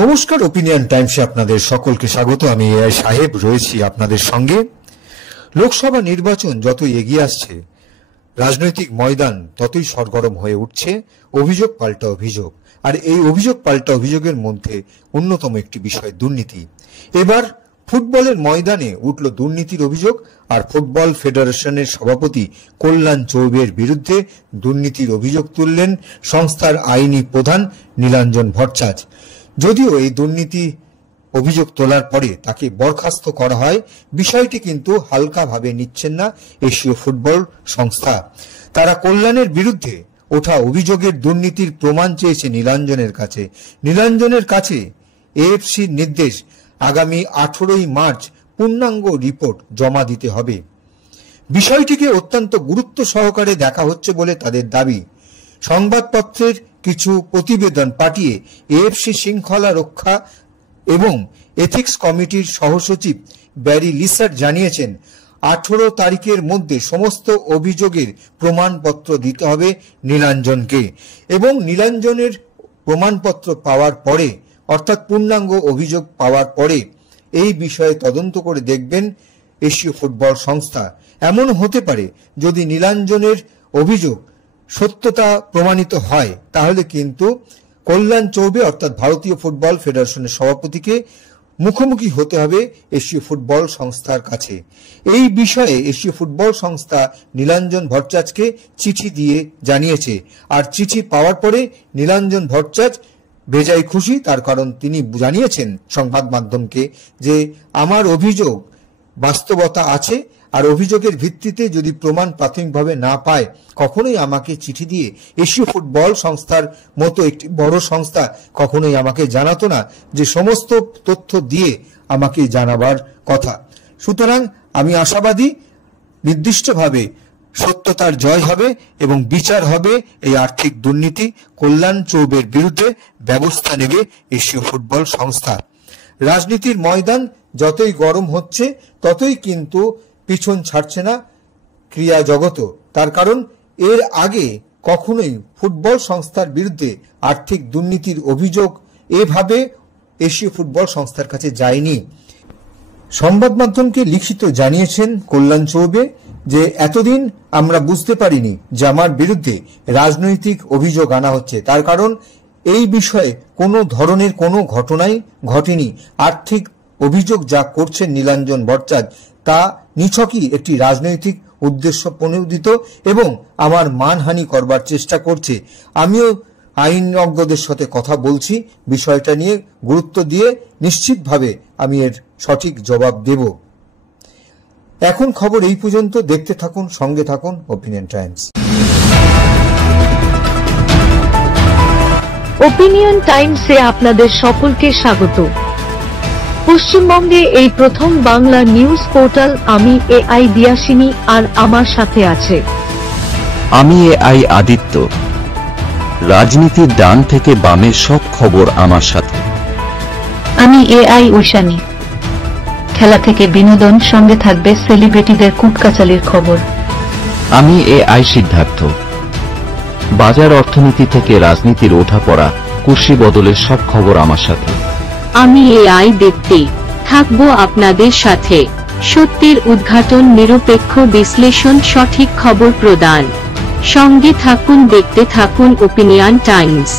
নমস্কার, ওপিনিয়ন টাইমসে আপনাদের সকলকে স্বাগত। আমি এআই সাহেব রয়েছি আপনাদের সঙ্গে। লোকসভা নির্বাচন যতই এগিয়ে আসছে, রাজনৈতিক ময়দান ততই সরগরম হয়ে উঠছে অভিযোগ পাল্টা অভিযোগ। আর এই অভিযোগ পাল্টা অভিযোগের মধ্যে অন্যতম একটি বিষয় দুর্নীতি। এবার ফুটবলের ময়দানে উঠল দুর্নীতির অভিযোগ, আর ফুটবল ফেডারেশনের সভাপতি কল্যাণ চৌবের বিরুদ্ধে দুর্নীতির অভিযোগ তুললেন সংস্থার আইনি প্রধান নীলাঞ্জন ভট্টাচার্য। যদিও এই দুর্নীতি অভিযোগ তোলার পরে তাকে বরখাস্ত করা হয়, বিষয়টি কিন্তু হালকাভাবে নিচ্ছেন না এশীয় ফুটবল সংস্থা। তারা কল্যাণের বিরুদ্ধে ওঠা অভিযোগের দুর্নীতির প্রমাণ চেয়েছে নীলাঞ্জনের কাছে। নীলাঞ্জনের কাছে এএফসির নির্দেশ, আগামী 18ই মার্চ পূর্ণাঙ্গ রিপোর্ট জমা দিতে হবে। বিষয়টিকে অত্যন্ত গুরুত্ব সহকারে দেখা হচ্ছে বলে তাদের দাবি। সংবাদপত্রের কিছু প্রতিবেদন পাঠিয়ে এএফসি শৃঙ্খলা রক্ষা এবং এথিক্স কমিটির সহসচিব ব্যারি লিসার জানিয়েছেন, 18 তারিখের মধ্যে সমস্ত অভিযোগের প্রমাণপত্র দিতে হবে নীলাঞ্জনকে, এবং নীলাঞ্জনের প্রমাণপত্র পাওয়ার পরে, অর্থাৎ পূর্ণাঙ্গ অভিযোগ পাওয়ার পরে এই বিষয়ে তদন্ত করে দেখবেন এশীয় ফুটবল সংস্থা। এমন হতে পারে, যদি নীলাঞ্জনের অভিযোগ সত্যতা প্রমাণিত হয়, তাহলে কিন্তু কল্যাণ চৌবে অর্থাৎ ভারতীয় ফুটবল ফেডারেশনের সভাপতিকে মুখোমুখি হতে হবে এশীয় ফুটবল সংস্থার কাছে। এই বিষয়ে এশীয় ফুটবল সংস্থা নীলাঞ্জন ভট্টাচার্যকে চিঠি দিয়ে জানিয়েছে, আর চিঠি পাওয়ার পরে নীলাঞ্জন ভট্টাচার্য বেজায় খুশি। তার কারণ তিনি জানিয়েছেন সংবাদ মাধ্যমকে যে আমার অভিযোগ বাস্তবতা আছে, আর অভিযোগের ভিত্তিতে যদি প্রমাণ প্রাথমিকভাবে না পায়, কখনোই আমাকে চিঠি দিয়ে এশীয় ফুটবল সংস্থার মতো একটি বড় সংস্থা কখনোই আমাকে জানাতো না, যে সমস্ত তথ্য দিয়ে আমাকে জানাবার কথা। সুতরাং আমি আশাবাদী নির্দিষ্টভাবে সত্যতার জয় হবে এবং বিচার হবে এই আর্থিক দুর্নীতি। কল্যাণ চৌবের বিরুদ্ধে ব্যবস্থা নেবে এশীয় ফুটবল সংস্থা। রাজনীতির ময়দান যতই গরম হচ্ছে, ততই কিন্তু পিছন ছাড়ছে না ক্রীড়া জগৎ। তার কারণ এর আগে কখনোই ফুটবল সংস্থার বিরুদ্ধে আর্থিক দুর্নীতির অভিযোগ এভাবে এশীয় ফুটবল সংস্থার কাছে যায়নি। সংবাদ মাধ্যমকে লিখিত জানিয়েছেন কল্যাণ চৌবে যে এতদিন আমরা বুঝতে পারিনি যে আমার বিরুদ্ধে রাজনৈতিক অভিযোগ আনা হচ্ছে। তার কারণ এই বিষয়ে কোনো ধরনের কোনো ঘটনাই ঘটেনি। আর্থিক অভিযোগ যা করছেন নীলাঞ্জন ভট্টাচার্য, তা নিছকই একটি রাজনৈতিক উদ্দেশ্য প্রণোদিত এবং আমার মানহানি করবার চেষ্টা করছে। আমিও আইনজ্ঞদের সাথে কথা বলছি, বিষয়টা নিয়ে গুরুত্ব দিয়ে নিশ্চিতভাবে আমি এর সঠিক জবাব দেব। এখন খবর এই পর্যন্ত। দেখতে থাকুন, সঙ্গে থাকুন ওপিনিয়ন টাইমস। ওপিনিয়ন টাইমসে আপনাদের সকলকে স্বাগত। পশ্চিমবঙ্গে এই প্রথম বাংলা নিউজ পোর্টাল। আমি এআই দিয়াসিনী, আর আমার সাথে আছে আমি এআই আদিত্য। রাজনীতির ডান থেকে বামের সব খবর আমার সাথে। আমি এআই ঐশানী। খেলা থেকে বিনোদন, সঙ্গে থাকবে সেলিব্রিটিদের কুটকাচালির খবর। আমি এআই সিদ্ধার্থ। বাজার অর্থনীতি থেকে রাজনীতির ওঠাপড়া, কুর্সি বদলের সব খবর আমার সাথে। আমি এআই দীপ্তি, থাকবো আপনাদের সাথে। সত্যের উদ্ঘাটন, নিরপেক্ষ বিশ্লেষণ, সঠিক খবর প্রদান। সঙ্গে থাকুন, দেখতে থাকুন ওপিনিয়ন টাইমস।